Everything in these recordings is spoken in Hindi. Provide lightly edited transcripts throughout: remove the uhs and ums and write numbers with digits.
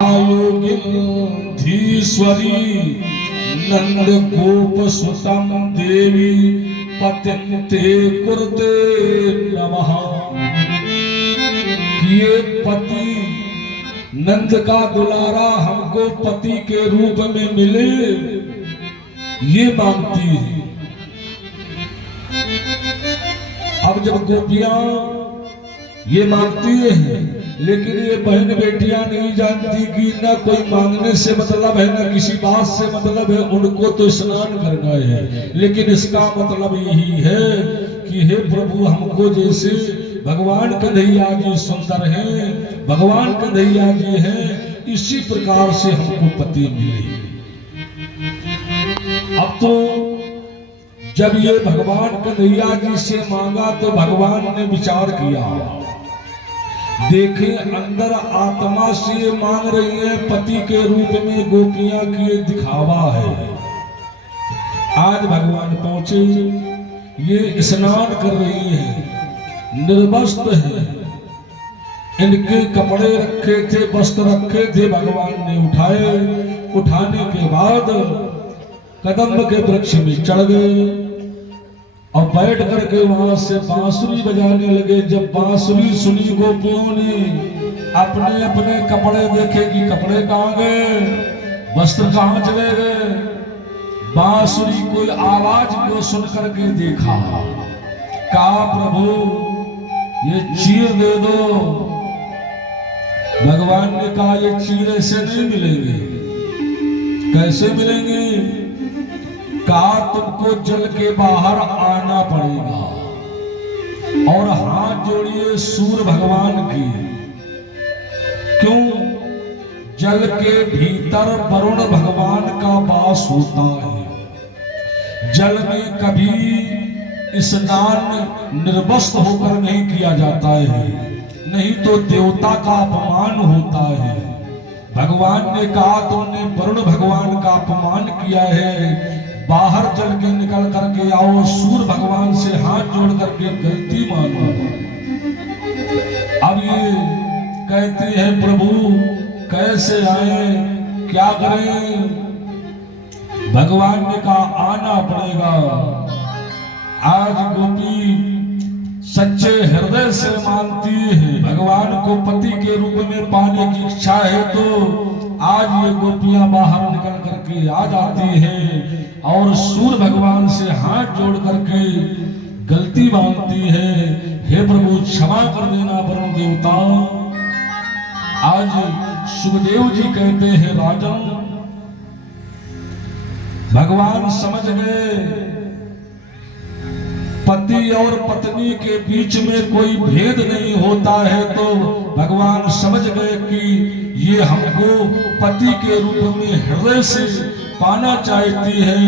योगिन्धीश्वरी नंद गोप सुतम देवी पतिते कुरुते नमः। ये पति नंद का दुलारा हमको पति के रूप में मिले, ये मांगती है। अब जब गोपियां ये मांगती है, लेकिन ये बहन बेटियां नहीं जानती कि न कोई मांगने से मतलब है, न किसी बात से मतलब है, उनको तो स्नान करना है। लेकिन इसका मतलब यही है कि हे प्रभु, हमको जैसे भगवान कन्हैया जी सुंदर हैं, भगवान कन्हैया जी हैं, इसी प्रकार से हमको पति मिले। अब तो जब ये भगवान कन्हैया जी से मांगा तो भगवान ने विचार किया, देखें अंदर आत्मा से मांग रही है, पति के रूप में गोपियां किए दिखावा है। आज भगवान पहुंचे, ये स्नान कर रही है, निर्वस्त्र है, इनके कपड़े रखे थे, वस्त्र रखे थे, भगवान ने उठाए। उठाने के बाद कदम्ब के वृक्ष में चढ़ गए और बैठ करके वहां से बांसुरी बजाने लगे। जब बांसुरी सुनी गोपियों ने, अपने अपने कपड़े देखे कि कपड़े कहाँ गए, वस्त्र कहाँ चले गए। बांसुरी कोई आवाज को सुन करके देखा, कहा प्रभु ये चीर दे दो। भगवान ने कहा ये चीर ऐसे नहीं मिलेंगे। कैसे मिलेंगे? कहा तुमको जल के बाहर आना पड़ेगा और हाथ जोड़िए सूर्य भगवान की। क्यों? जल के भीतर वरुण भगवान का वास होता है। जल में कभी स्नान निर्वस्त्र होकर नहीं किया जाता है, नहीं तो देवता का अपमान होता है। भगवान ने कहा तुमने वरुण भगवान का अपमान किया है, बाहर चल के निकल करके आओ, सूर्य भगवान से हाथ जोड़ करके गलती मानो। अब ये कहते हैं प्रभु कैसे आए, क्या करें? भगवान ने कहा आना पड़ेगा। आज गोपी सच्चे हृदय से मानती है, भगवान को पति के रूप में पाने की इच्छा है, तो आज ये गोपियां बाहर निकल करके आ जाती हैं और सूर्य भगवान से हाथ जोड़ करके गलती मांगती है, हे प्रभु क्षमा कर देना वरुण देवता। आज सुखदेव जी कहते हैं राजन, भगवान समझ गए पति और पत्नी के बीच में कोई भेद नहीं होता है, तो भगवान समझ गए कि ये हमको पति के रूप में हृदय से पाना चाहती है।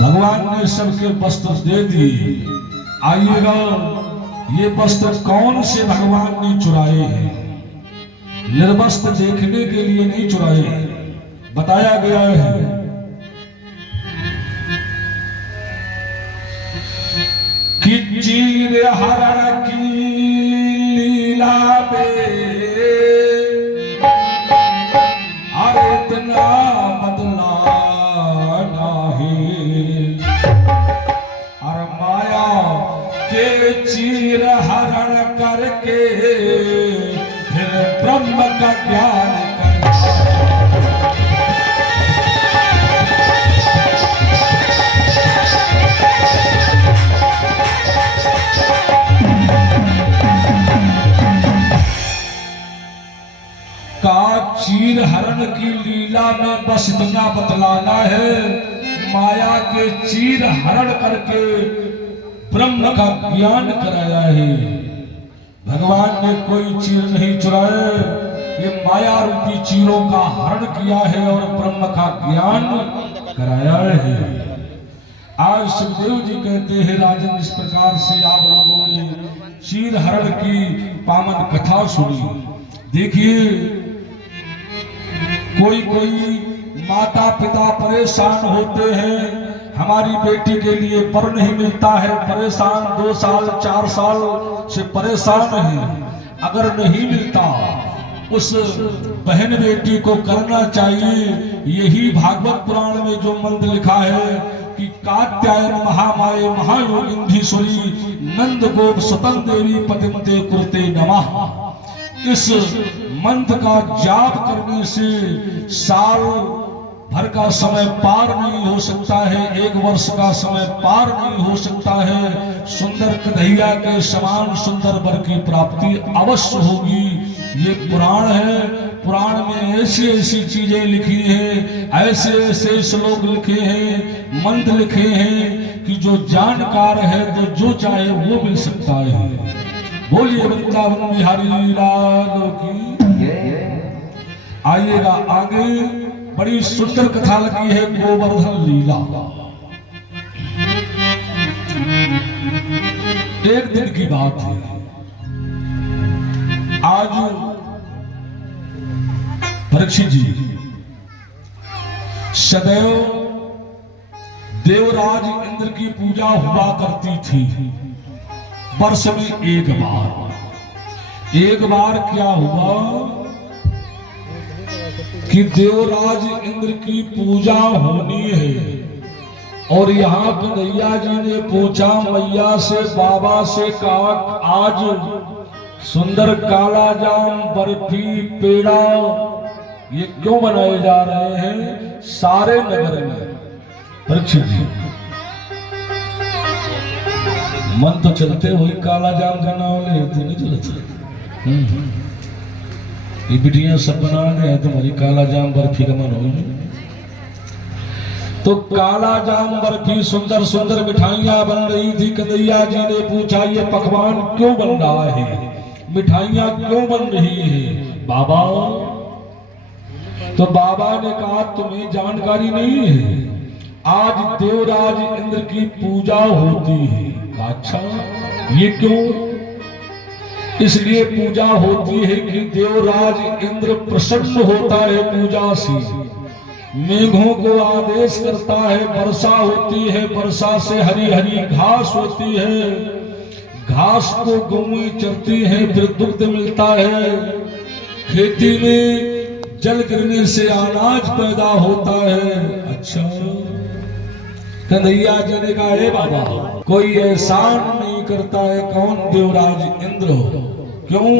भगवान ने सबके वस्त्र दे दिए। आइएगा, ये वस्त्र कौन से भगवान ने चुराए हैं? निर्वस्त्र देखने के लिए नहीं चुराए हैं, बताया गया है। कि चीर हरण की लीला में अरे इतना बदला नहीं, और माया के चीर हरण करके फिर ब्रह्म का ज्ञान करना। चीर हरण की लीला में बस इतना बतलाना है, माया के चीर हरण करके ब्रह्म का ज्ञान कराया है। भगवान ने कोई चीर नहीं चुराए, ये माया रूपी चीरों का हरण किया है और ब्रह्म का ज्ञान कराया है। आज सुखदेव जी कहते हैं राजन, इस प्रकार से आप लोगों ने चीर हरण की पावन कथा सुनी। देखिए कोई कोई माता पिता परेशान होते हैं, हमारी बेटी के लिए वर नहीं मिलता है, परेशान 2 साल 4 साल से परेशान है। अगर नहीं मिलता उस बहन बेटी को करना चाहिए। यही भागवत पुराण में जो मंत्र लिखा है कि कात्यायन महामाये महायोगिंधीश्वरी नंद गोप सतन देवी पतिमते कुरुते नमः। इस मंत्र का जाप करने से साल भर का समय पार नहीं हो सकता है, 1 वर्ष का समय पार नहीं हो सकता है। सुंदर कन्हैया के समान सुंदर वर की प्राप्ति अवश्य होगी। ये पुराण है, पुराण में ऐसी ऐसी चीजें लिखी हैं, ऐसे ऐसे श्लोक लिखे हैं, मंत्र लिखे हैं कि जो जानकार है तो जो चाहे वो मिल सकता है। बोलिए वृंदावन बिहारी लाल की। आइएगा आगे, बड़ी सुंदर कथा लगी है गोवर्धन लीला। एक दिन की बात है, आज परीक्षित जी सदैव देवराज इंद्र की पूजा हुआ करती थी, वर्ष में एक बार। एक बार क्या हुआ कि देवराज इंद्र की पूजा होनी है, और यहाँ कन्हैया जी ने पूछा मैया से, बाबा से, कहा आज सुंदर काला जाम बर्फी पेड़ा ये क्यों बनाए जा रहे हैं सारे नगर में। परीक्षित जी मन तो चलते हुए काला जाम का नाम ले तो नहीं चलते। ये बिटियां सब बना दे तुम्हारी काला जाम बर्फी का मन होगी। तो काला जाम बर्फी सुंदर सुंदर मिठाइयां बन रही थी। कन्हैया जी ने पूछा ये पकवान क्यों बन रहा है, मिठाइयां क्यों बन रही है बाबा? तो बाबा ने कहा तुम्हें जानकारी नहीं है, आज देवराज इंद्र की पूजा होती है। अच्छा ये क्यों? इसलिए पूजा होती है कि देवराज इंद्र प्रसन्न होता है पूजा से, मेघों को आदेश करता है, वर्षा होती है, वर्षा से हरी हरी घास होती है, घास को गौएं चरती हैं, फिर दुग्ध मिलता है, खेती में जल गिरने से अनाज पैदा होता है। अच्छा कन्हैया जी ने कहा हे बाबा कोई एहसान नहीं करता है, कौन? देवराज इंद्र। क्यों?